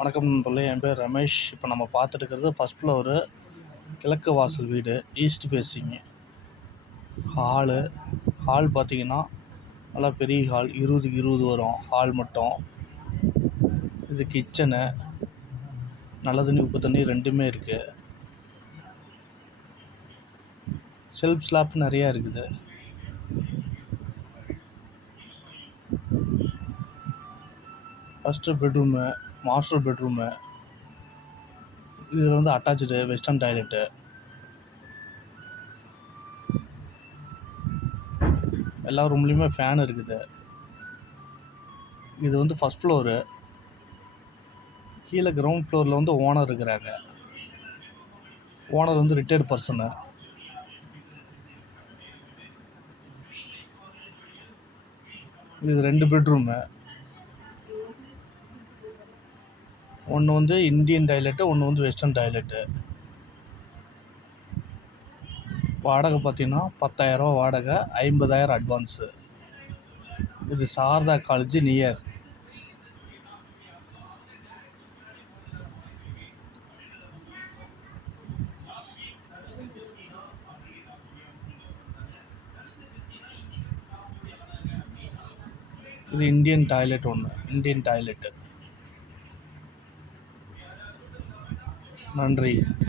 வணக்கம் நண்பர்களே, என் பேர் ரமேஷ். இப்போ நம்ம பார்த்துட்டு இருக்கிறது ஃபஸ்ட் ஃப்ளோரு, கிழக்கு வாசல் வீடு, ஈஸ்ட் ஃபேஸிங்கு. ஹால் பார்த்தீங்கன்னா நல்லா பெரிய ஹால், 20க்கு 20 வரும் ஹால் மட்டும். இது கிச்சனு, நல்ல தண்ணி உப்பு தண்ணி ரெண்டுமே இருக்குது. செல்ஃப் ஸ்லாப் நிறையா இருக்குது. First bedroom, master bedroom. இதில் வந்து அட்டாச்சு வெஸ்டர்ன் டாய்லெட்டு. எல்லா ரூம்லேயுமே ஃபேன் இருக்குது. இது வந்து ஃபஸ்ட் ஃப்ளோரு. கீழே கிரவுண்ட் ஃப்ளோரில் வந்து ஓனர் இருக்கிறாங்க. ஓனர் வந்து ரிட்டையர்டு பர்சனு. இது 2 பெட்ரூமு. ஒன்று வந்து இந்தியன் டாய்லெட்டு, ஒன்று வந்து வெஸ்டர்ன் டாய்லெட்டு. வாடகை பார்த்தீங்கன்னா 10,000 வாடகை, 50,000 அட்வான்ஸு. இது சாரதா காலேஜ் நியர். இது இந்தியன் டாய்லெட் ஒன்று, இந்தியன் டாய்லெட்டு. நன்றி.